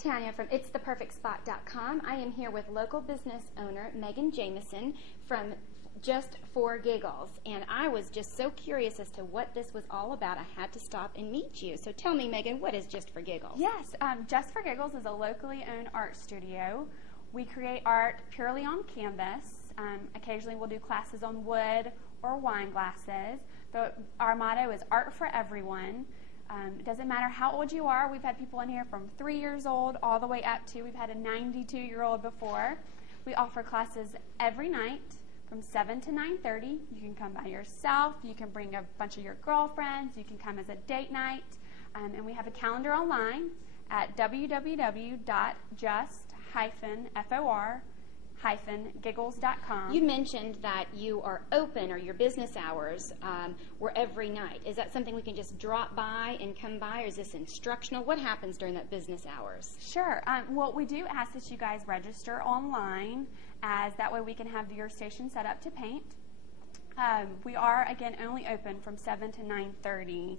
it's Tanya from itstheperfectspot.com. I am here with local business owner Megan Jamison from Just For Giggles, and I was just so curious as to what this was all about. I had to stop and meet you. So tell me, Megan, what is Just For Giggles? Yes, Just For Giggles is a locally owned art studio. We create art purely on canvas. Occasionally we'll do classes on wood or wine glasses. Our motto is art for everyone. It doesn't matter how old you are. We've had people in here from 3 years old all the way up to, we've had a 92-year-old before. We offer classes every night from 7 to 9:30. You can come by yourself. You can bring a bunch of your girlfriends. You can come as a date night. And we have a calendar online at www.just-for-giggles.com. You mentioned that you are open, or your business hours were every night. Is that something we can just drop by and come by, or is this instructional? What happens during that business hours? Sure. Well, we do ask that you guys register online, as that way we can have your station set up to paint. We are, again, only open from 7 to 9:30.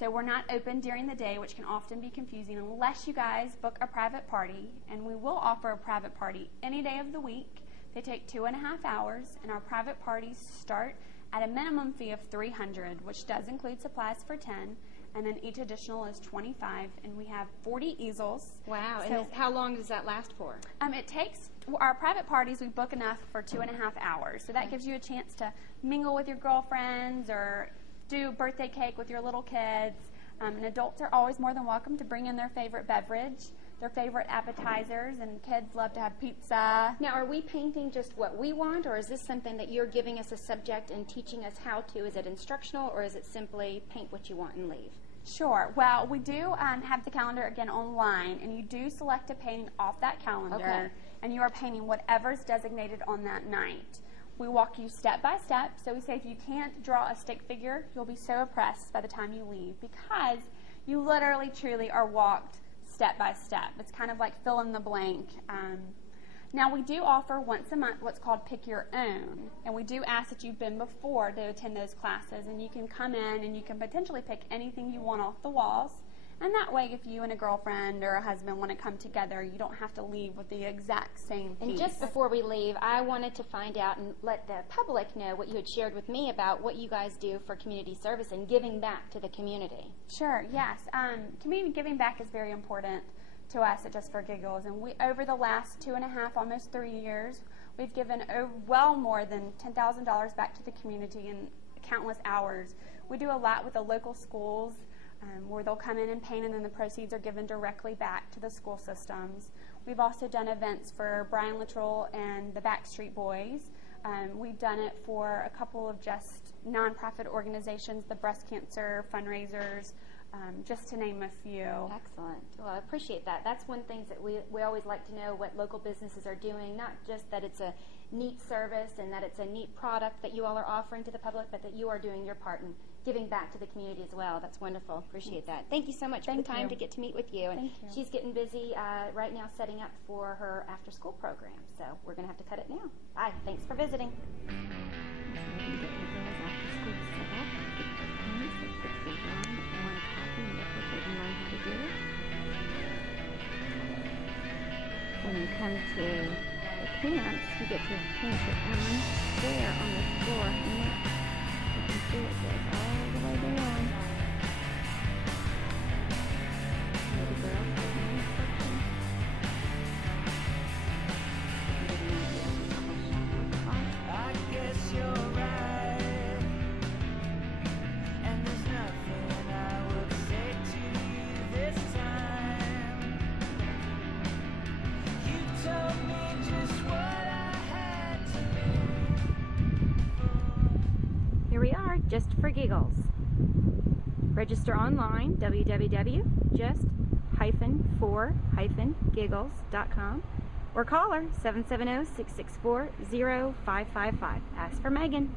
So we're not open during the day, which can often be confusing unless you guys book a private party. And we will offer a private party any day of the week. They take 2.5 hours, and our private parties start at a minimum fee of $300, which does include supplies for 10, and then each additional is $25. And we have 40 easels. Wow! So, and how long does that last for? It takes, our private parties, we book enough for 2.5 hours. So that gives you a chance to mingle with your girlfriends or do birthday cake with your little kids. And adults are always more than welcome to bring in their favorite beverage, their favorite appetizers, and kids love to have pizza. Now, are we painting just what we want, or is this something that you're giving us a subject and teaching us how to? Is it instructional, or is it simply paint what you want and leave? Sure. Well, we do have the calendar, again, online, and you do select a painting off that calendar, and you are painting whatever's designated on that night. We walk you step by step. So we say if you can't draw a stick figure, you'll be so oppressed by the time you leave, because you literally, truly are walked step by step. It's kind of like fill in the blank. Now, we do offer once a month what's called Pick Your Own, and we do ask that you've been before to attend those classes, and you can come in and you can potentially pick anything you want off the walls. And that way, if you and a girlfriend or a husband want to come together, you don't have to leave with the exact same piece. And just before we leave, I wanted to find out and let the public know what you had shared with me about what you guys do for community service and giving back to the community. Sure, yes. Community giving back is very important to us at Just For Giggles. And we, over the last 2.5, almost 3 years, we've given well more than $10,000 back to the community in countless hours. We do a lot with the local schools, where they'll come in and paint, and then the proceeds are given directly back to the school systems. We've also done events for Brian Littrell and the Backstreet Boys. We've done it for a couple of just nonprofit organizations, the breast cancer fundraisers, just to name a few. Excellent. Well, I appreciate that. That's one thing that we always like to know, what local businesses are doing, not just that it's a neat service and that it's a neat product that you all are offering to the public, but that you are doing your part in giving back to the community as well. That's wonderful. Appreciate that. Thank you so much for the time to get to meet with you. And Thank you. She's getting busy right now setting up for her after-school program, so we're going to have to cut it now. Bye. Thanks for visiting. When you come to the camps, you get to paint your own there on the floor, and you can see it goes all the way down. Here the girls have no instructions. I guess you're right, and there's nothing I would say to you this time. You told me just what I had to live for. Here we are, Just For Giggles. Register online, www.just-for-giggles.com, or call her, 770-664-0555. Ask for Megan.